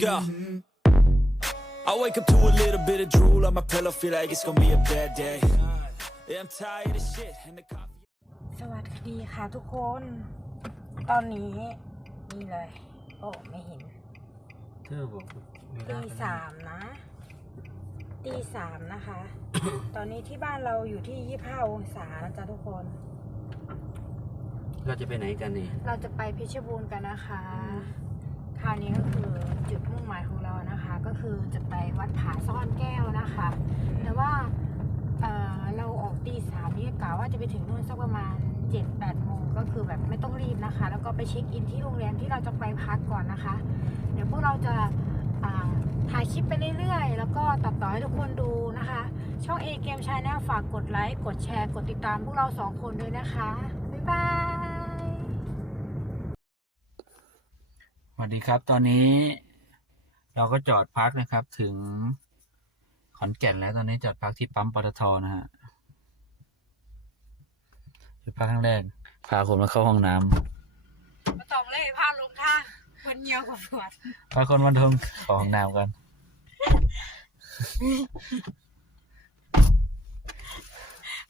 go. I wake up to a little bit of drool on my pillow, feel like it's gonna be a bad day. Yeah, I'm tired of shit and the coffee. สวัสดีค่ะทุกคน ตอนนี้นี่เลย โอ้ไม่เห็นเธอบอกตีสามนะตีสามนะคะ ตอนนี้ที่บ้านเราอยู่ที่ยี่ห้าองศานะจ๊ะทุกคน เราจะไปไหนกันนี่ เราจะไปเพชรบูรณ์กันนะคะ คราวนี้ก็คือจุดมุ่งหมายของเรานะคะ ก็คือจะไปวัดผาซ่อนแก้วนะคะ แต่ว่าเอ่อเราออกตีสามนี่กะว่าจะไปถึงนู่นสักประมาณเจ็ดแปดโมงก็คือแบบไม่ต้องรีบนะคะ แล้วก็ไปเช็คอินที่โรงแรมที่เราจะไปพักก่อนนะคะ เดี๋ยวพวกเราจะอ่าถ่ายคลิปไปเรื่อยๆ แล้วก็ตัดต่อให้ทุกคนดูนะคะ ช่อง A Game Channel ฝากกดไลค์ กดแชร์ กดติดตามพวกเราสองคนด้วยนะคะ บ๊ายบาย ส วัสดีครับ ตอนนี้ เราก็จอดพักนะครับ ถึงขอนแก่นแล้วตอนนี้จอดพักที่ปั๊มปตทนะฮะจุดพักครั้งแรก พาคนมาเข้าห้องน้ำมาตองเลยพาลงทางคนเงียวกว่าปวดพาคนมาทงขอห้องน้ำกัน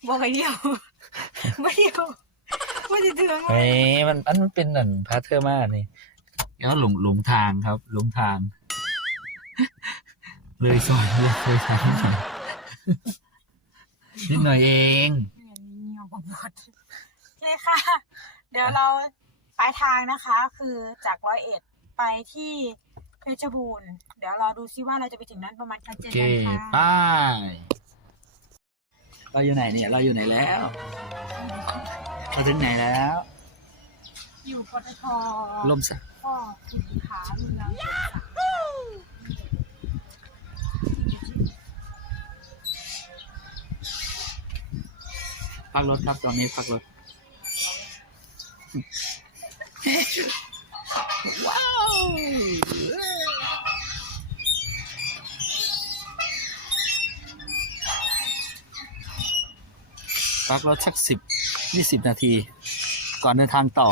บอกไปเดียวไม่เดียวไม่ได้เถื่อนเฮ้ยมันอันมันเป็นอันพาเธอมากนี่ แล้วหลงหลงทางครับ หลงทาง เลยซอยเลยเลยทางหน่อยนิดหน่อยเองเงียวกว่าปวดโอเคค่ะ เดี๋ยวเราปลายทางนะคะ คือจากร้อยเอ็ดไปที่เพชรบูรณ์เดี๋ยวเราดูซิว่าเราจะไปถึงนั้นประมาณกันเจ็โอดเคกันไป้ค่ะายเราอยู่ไหนเนี่ย เราอยู่ไหนแล้วเราถึงไหนแล้ว อยู่ปตทล่มสัก ก็ขุนขาลุงแล้วพักรถครับตอนนี้พักรถ ว้าวพักรถสักสิบยี่สิบนาที ก่อนเดินทางต่อ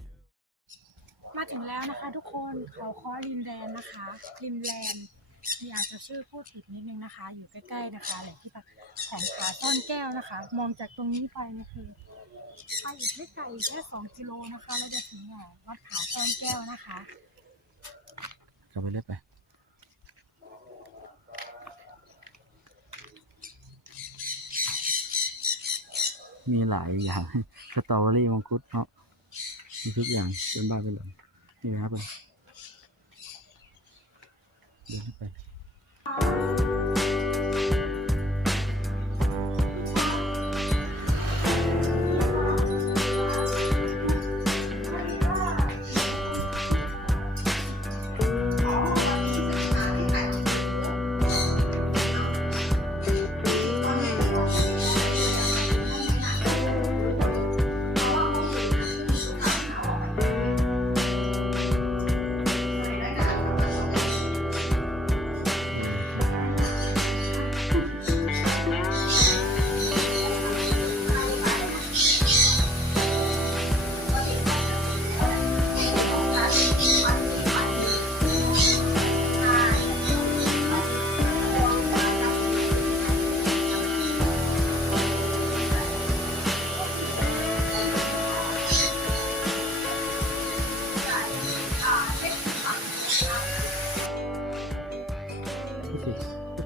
มาถึงแล้วนะคะ ทุกคนเขาคอริมแลนนะคะริมแลนที่อาจจะชื่อพูดผิดนิดนึงนะคะ อยู่ใกล้ๆนะคะแหล่งที่พักของผาซ่อนแก้วนะคะ มองจากตรงนี้ไปนี่คือไปอีกไม่ไกลแค่สองกิโลนะคะเราจะถึงอ่วัดผาซ่อนแก้วนะคะกลับไปเรื่อยไปมีหลายอย่างสตรอเบอรี่มังคุดเนาะมีทุกอย่างเป็นบ้าไปเลย นี่นะครับเดินเข้าไป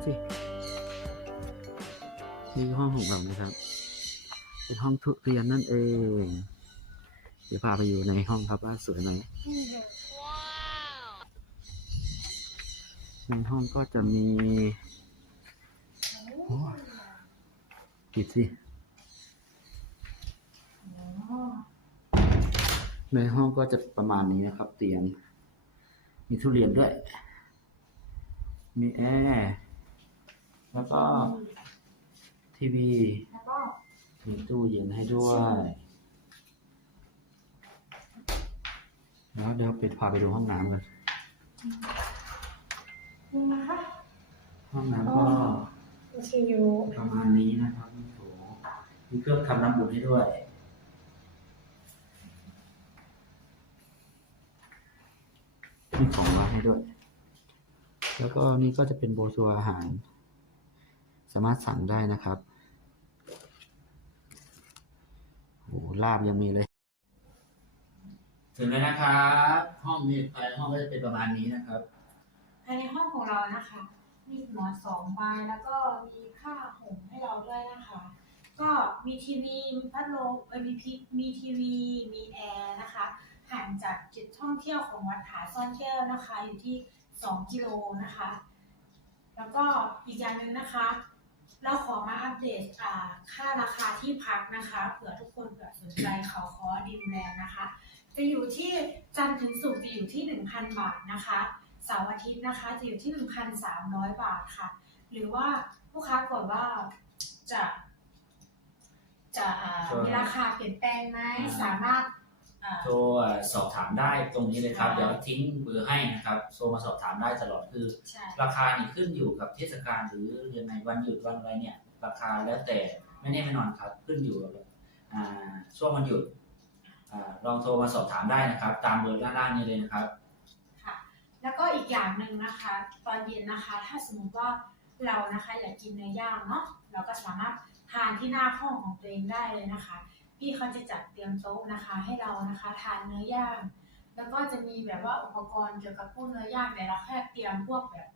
สิ นี่ห้องของเรานะครับ เป็นห้องทุเรียนนั่นเอง เดี๋ยวพาไปอยู่ในห้องครับว่าสวยไหมในห้องก็จะมีโอ้ปิดสิ ในห้องก็จะประมาณนี้นะครับ เตียง มีทุเรียนด้วย มีแอร์ แล้วก็ทีวี มีตู้เย็นให้ด้วย แล้วเดี๋ยวปิดพาไปดูห้องน้ำกัน นะคะห้องน้ำก็วิทยุประมาณนี้นะครับโอ้โหมีเครื่องทำน้ำบุญให้ด้วย มีของมาให้ด้วย แล้วก็นี่ก็จะเป็นโบรชัวอาหาร สามารถสั่งได้นะครับโอ้โหลาบยังมีเลยถึงแล้วนะครับ ห้องนี้ภายในห้องก็จะเป็นประมาณนี้นะครับ ภายในห้องของเรานะคะ มีหมอนสองใบแล้วก็มีผ้าห่มให้เราด้วยนะคะ ก็มีทีวีมีพัดลมเอ้ยมีพีมีทีวี มีแอร์นะคะ ห่างจากจุดท่องเที่ยวของวัดผาซ่อนแก้วนะคะ อยู่ที่ 2 กิโลนะคะ แล้วก็อีกอย่างหนึ่งนะคะ เราขอมาอัปเดตอ่าค่าราคาที่พักนะคะ เผื่อทุกคนเผื่อสนใจเขาคอดินแลนด์นะคะ จะอยู่ที่จันทร์ถึงศุกร์จะอยู่ที่ 1,000 บาทนะคะเสาร์อาทิตย์นะคะจะอยู่ที่ 1,300 บาทค่ะ หรือว่าลูกค้ากดว่าจะจะอ่าครับมีราคาเปลี่ยนแปลงไหมอ่าสามารถอ่า โทรสอบถามได้ตรงนี้เลยครับค่ะเดี๋ยวทิ้งเบอร์ให้นะครับโทรมาสอบถามได้ตลอดคือ ใช่ ราคานี่ขึ้นอยู่กับเทศกาลหรือเดือนไหนวันหยุดวันอะไรเนี่ย ราคาแล้วแต่ไม่แน่ไม่นอนครับ ขึ้นอยู่กับอ่าช่วงวันหยุดอ่าลองโทรมาสอบถามได้นะครับ ตามเบอร์ด้านล่างนี้เลยนะครับ ค่ะ แล้วก็อีกอย่างหนึ่งนะคะ ตอนเย็นนะคะ ถ้าสมมติว่าเรานะคะอยากกินเนื้อย่างเนาะเราก็สามารถทานที่หน้าห้องของตัวเองได้เลยนะคะ พี่เขาจะจัดเตรียมโต๊ะนะคะ ให้เรานะคะทานเนื้อย่าง แล้วก็จะมีแบบว่าอุปกรณ์เกี่ยวกับพวกเนื้อย่างแต่เราแค่เตรียมพวกแบบ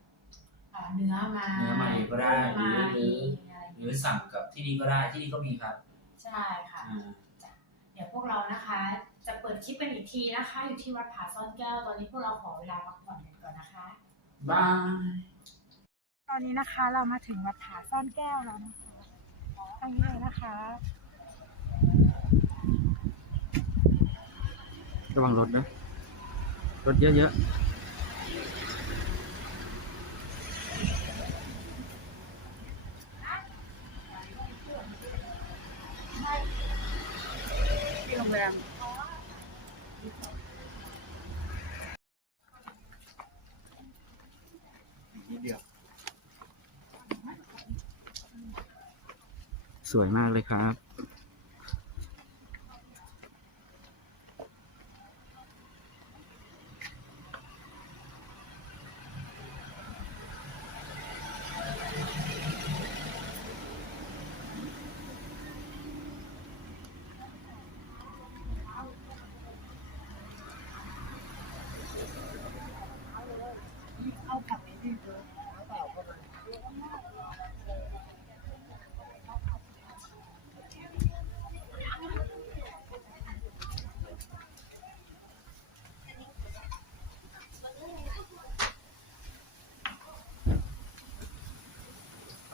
อ่าเนื้อมาเนื้อมาเองก็ได้หรือมาหรือเองอะไรอย่างหเงี้ยรือสั่งกับที่นี่ก็ได้ที่นี่ก็มีครับ ใช่ค่ะอ่าเดี๋ยวพวกเรานะคะ จะเปิดคลิปเป็นอีกทีนะคะ อยู่ที่วัดผาซ่อนแก้วตอนนี้พวกเราขอเวลาพักผ่อนกันก่อนนะคะบายตอนนี้นะคะเรามาถึงวัดผาซ่อนแก้วแล้วนะคะทางนี้เลยนะคะ ระวังรถนะรถเยอะๆงแรมสวยมากเลยครับ เอาผักนิดนึงเถอะ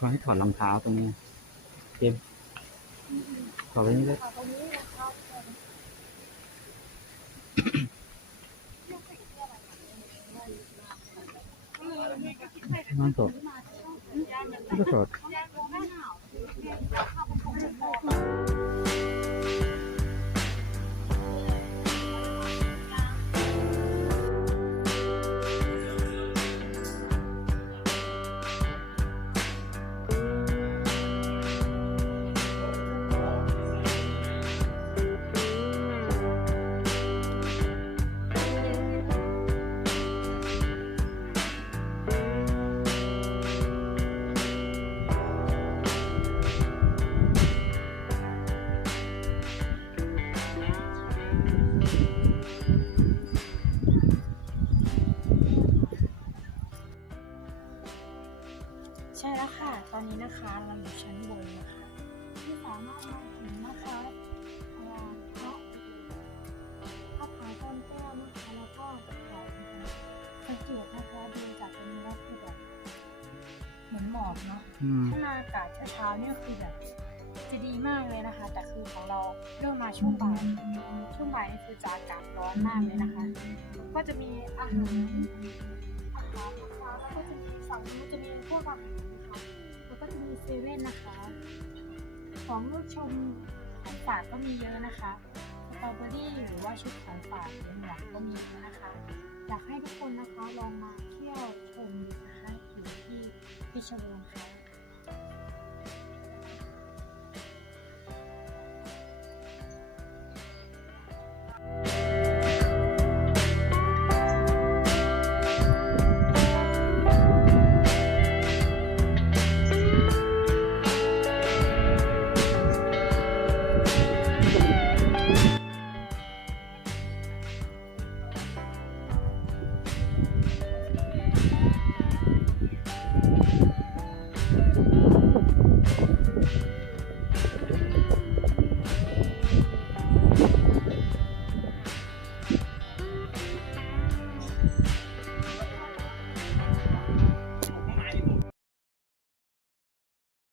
เขาให้ถอดรองเท้าตรงนี้เต็บถอดไปนี่เลยนี้นะครับนั่นถอด อนหมอกเนาะอืม ถ้ามาอากาศเช้าๆเนี่ยคือแบบจะดีมากเลยนะคะ แต่คือของเราเริ่มมาช่วงบ่ายช่วงบ่ายนี่คือจะอากาศร้อนมากเลยนะคะ ก็จะมีอาหารอาหารนะคะแล้วก็จะมีเสาฝั่งนู้นจะมีพวกอาหารนะคะแล้วก็จะมีเซเว่นนะคะ ของลูกชมของฝากก็มีเยอะนะคะสตรอเบอรี่หรือว่าชุดของฝากหมวกก็มีเยอะนะคะ อยากให้ทุกคนนะคะลองมาเที่ยวชมดูนะคะ 别笑我